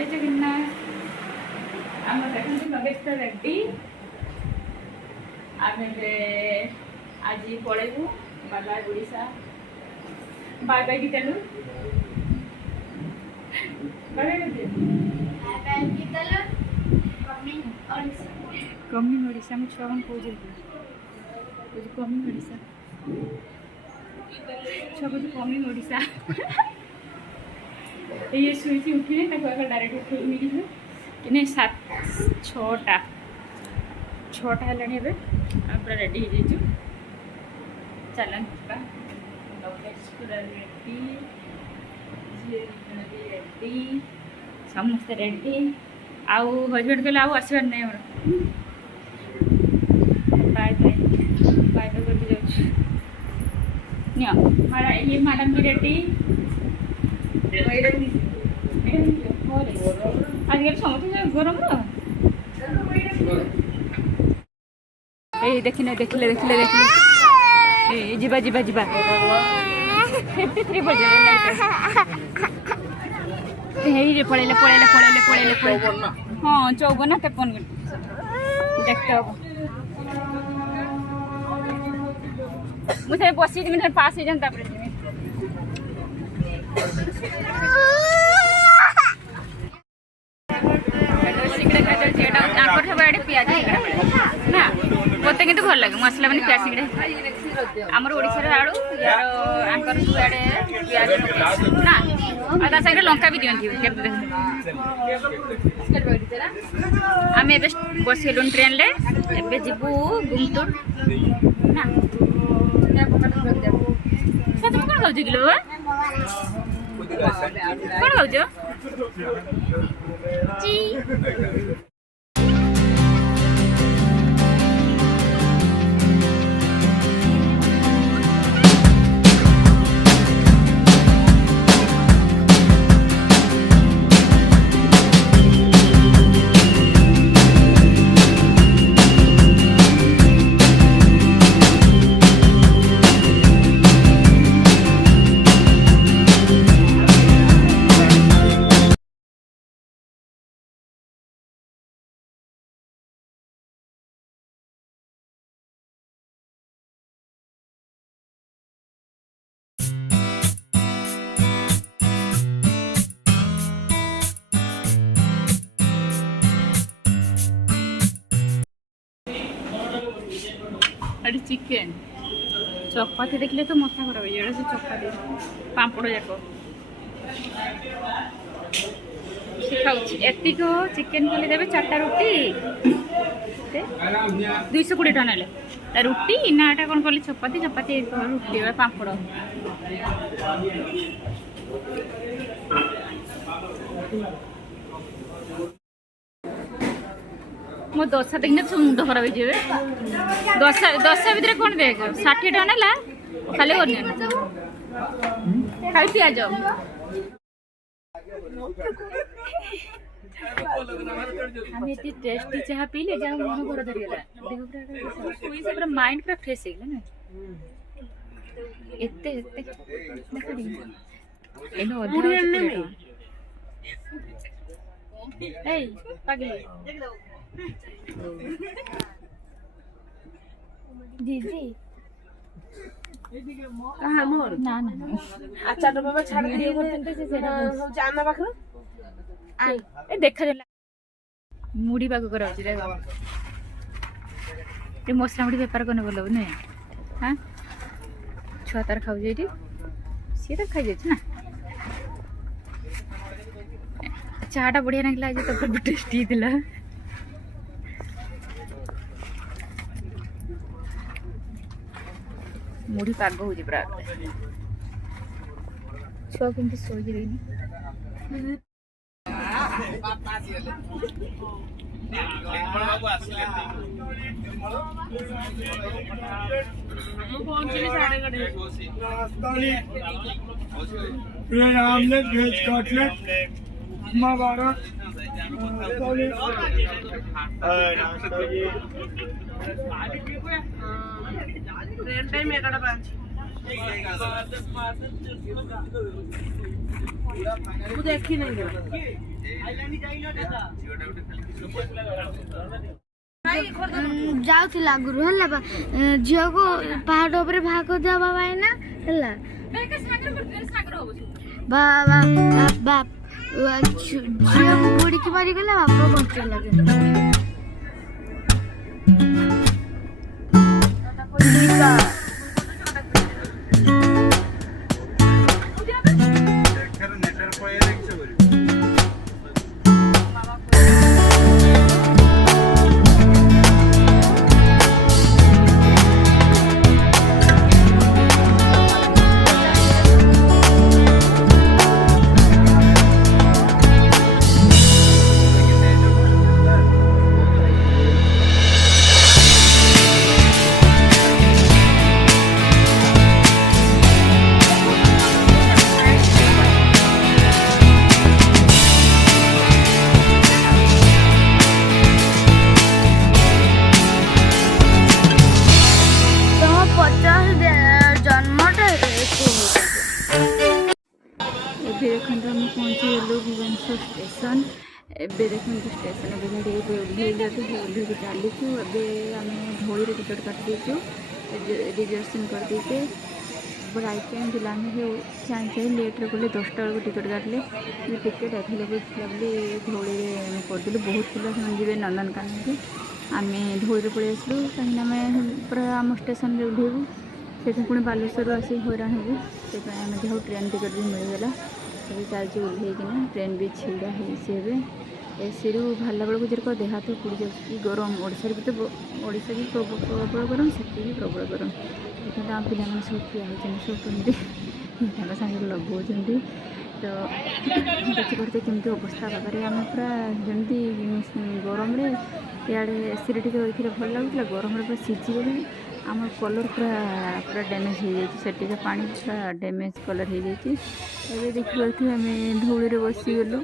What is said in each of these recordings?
जय जगन्नाथ आम देखते लगेज तो रेडी आम आज पलैबू bye bye Odisha bye bye गीतालु कमिंग ओडिशा मैं छुआ कौन कमिंग ओडिशा छुआ कौन कमिंग ओडिशा ये शुई उठे डायरेक्ट उठे मिली कि 6टा है पूरा रेडी हो चलता रेडी समस्ते रेडी आउ हजबैंड कहले आउ आसबार नहीं मोर बाय बाय बाय बाय करके जाऊँ ये मैडम भी रेडी आजकल समझते गरम देखने देखले देखले देखले जीवा जीवा जीवा 53 पड़े पड़े पड़े पड़े पड़े हाँ 54 ना 53 देखते हम मुझे बस मिनट पास हो जाता पियाज ना मत कि भल लगे मसला मैंने पियाज सिंगड़े आमर ओडिशार आड़ू यार आंकर आड़े पियाज ना साइड लंका भी दिखती आम ए बसलुन ट्रेन ले एबे जीवु गुमटूर ना तुम कौन खाऊ किलो कौन खाऊ चिकेन चपाती देखले तो मथा खराब हो जाए चपाती पापड़ जाक एतिक चिकेन खाली देवे 4टा रुटी 220 टका ना रुटी नाटा कौन कली चपाती चपाती रुटी पापड़ मो दशा देखने सब मुंड खराब हो जाए दशा भितर कौन देख 60 टका ना खाली खाई पियाज टेस्टी चाह पीले जहाँ मन घर धरीगला देह पूरा माइंड पूरा फ्रेश हो गला दीदी कहाँ मोर ना ना अच्छा तो बाबा छाड़ दिए करते से सेरा हो जाना बाखर ए देखा जला मुड़ी बाग कराउची देखो ए मसला मुड़ी व्यापार कोने बोलो नै हां छुआ तार खाउ जेठी सी तो खाइ जेछ ना चाटा बढ़िया लागला जे तो बहुत टेस्टी दिला मुड़ी पाग हो जी पूरा छुआ केमती सोई रही आमलेट वेज कटलेट उपमा 12 टाइम 11:05 ଯାଉଥିଲା ଆଗରୁ ହେଲା ଝିଅକୁ ପାହାଡ଼ ଉପରେ ଭାଗ ଦେବା ପାଇଁ ନା ହେଲା ଝିଅକୁ ବୁଡ଼ିକି ମାରିଗଲା ବାପା ବଞ୍ଚିଲା देखो आम पहुँचीगलु भुवनेश्वर स्टेशन एबे देखो स्टेशन गाड़ी ओह्ल चलुचु एवं आम धोई टिकट काटिदेचु रिजर्वेशन करदे राइट टाइम थी आम चाहे लेट्रे गले 10टा बेलू टिकट काटिले टिकेट एभेलेबल थी धौली करदेलु बहुत पिला जी नंदनकानन की आम धोई पलि आसलु कहीं आम पूरा आम स्टेशन में ओह्लैबू से पुणी बालेश्वर आसी हैरान हेबू से आम जाऊ ट्रेन टिकट भी मिलगला अभी चलती ओह्लैकिना ट्रेन भी छिड़ा होसी एसी रू बाहर बेलू जर देह हाथ पुड़ी जाऊँगी गरम ओडिशा भी तो ओडिशा भी प्रबल गरम से भी प्रबल गरम देखते आम पिला सब ठिया होती सब कमी सागर लगाऊँ तो देखिपे केमती अवस्था पाखे आम पूरा जमी गरम इे एसी टे रही भल लगुला गरम पूरा सीझीगलु आम कलर पूरा पूरा डैमेज हो जाए पानी पूरा डैमेज कलर हो जाए देखिए आम धौली बसीगलु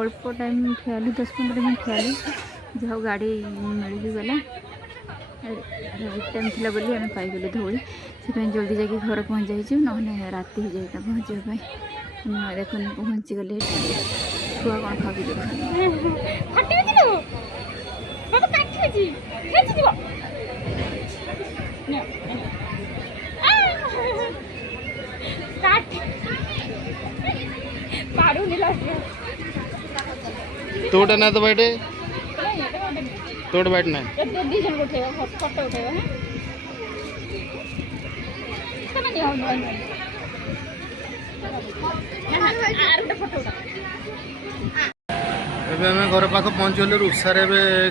अल्प टाइम ठियालु 10-15 मिनट ठियालु जहाँ गाड़ी मिलगला राइट टाइम थी बोली आम पाइगलु धौली से जल्दी जाकि घर पहुँच जाइए ना राति हो जाए पहुँचापी देख पहुँची गले छुआ कौन खाऊ तोड़ ना तो बैठे तोड़ बैठना फोटो उठेगा आम घर पाख पहुँचल रुसार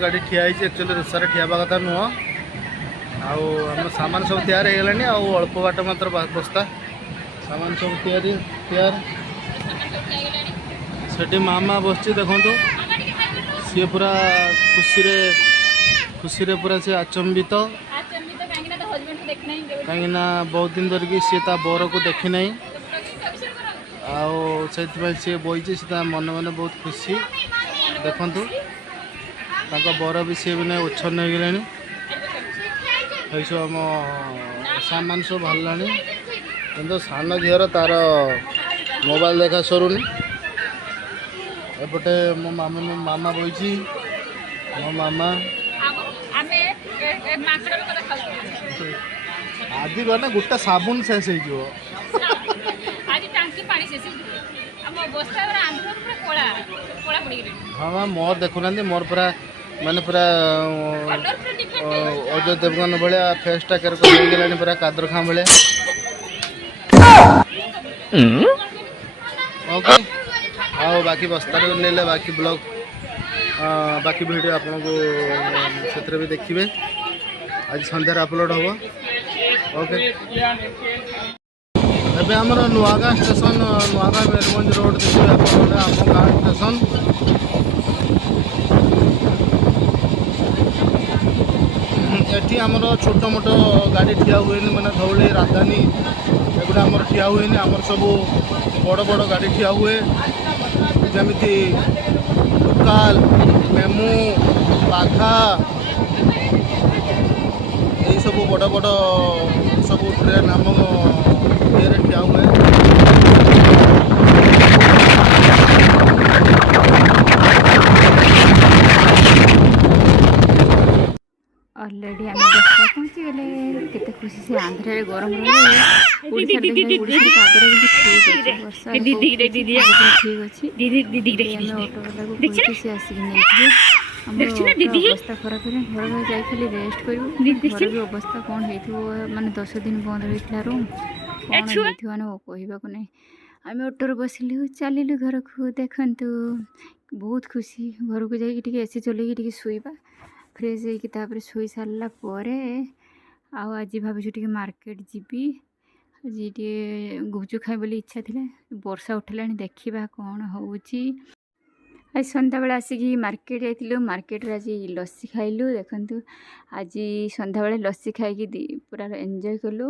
गाड़ी ठिया एक्चुअली रुसार ठिया कथा नुह आम सामान सब तैयार हो गलानी अल्प बाट मात्र बस्ता सामान सब तैयार से मामा बस देखु सी पूरा खुशी रे पूरा सी आचंबित कहीं बहुत दिन धरिक सी बर को देखी ना से बही मन मन बहुत खुशी देखु बर भी सी भी उच्छन्न हो गले सब आम सामान सब बाहर कि सान झीर तार मोबाइल देखा सरुनी एपटे मो मामा बही मो मामा आदि गने गोटे साबुन शेष हो हाँ मोर देखुना मोर पूरा माने पूरा अजय देवगन भाया फेसटा केरगला पूरा कादर खाँ भाया ओके आओ बाकी बस्तार ले बाकी ब्लॉग बाकी वीडियो आपन को क्षेत्र भी देखिए आज संध्यार अपलोड हम ओके एबे हमर नुआगा स्टेशन नुआगा मयूरभंज रोड देखिए आप आम गाँव स्टेशन एटी आमर छोट मोट गाड़ी ठिया हुए माने धौली राजधानी एगुड़ा आमर ठिया हुए आमर सब बड़ बड़ गाड़ी ठिया हुए जमीती लोकाल मेमू बाघा यही सब बड़ बड़ सब ट्रेन आम ये ठिया हुए खुशी से आंध्र गरम रही ओडिशा आगरे ठीक अच्छे वर्षा ठीक अच्छे ऑटो वाला को कहते से आसिक नहीं अवस्था खराब है घर घर जाई खाली रेस्ट करू घर भी अवस्था कौन होइथो माने 10 दिन बंद होइतला रूम कौन होइथो माने कहबा को नहीं आम ऑटो बसिलु चलिलु घर को देखंतु बहुत खुशी घर को जाइए एसी चलैकी शुवा फ्रेश होकर शुई सारा पर आज भावी मार्केट जीवी आज गुपचुप खाए बोली इच्छा थी वर्षा उठला देखा कौन होची आज सन्ध्या बेले आसिक मार्केट जाइलु मार्केट आज लस्सी खाइलु देखंतु आज सन्ध्या बेले लस्सी खाई पूरा एंजॉय कलु।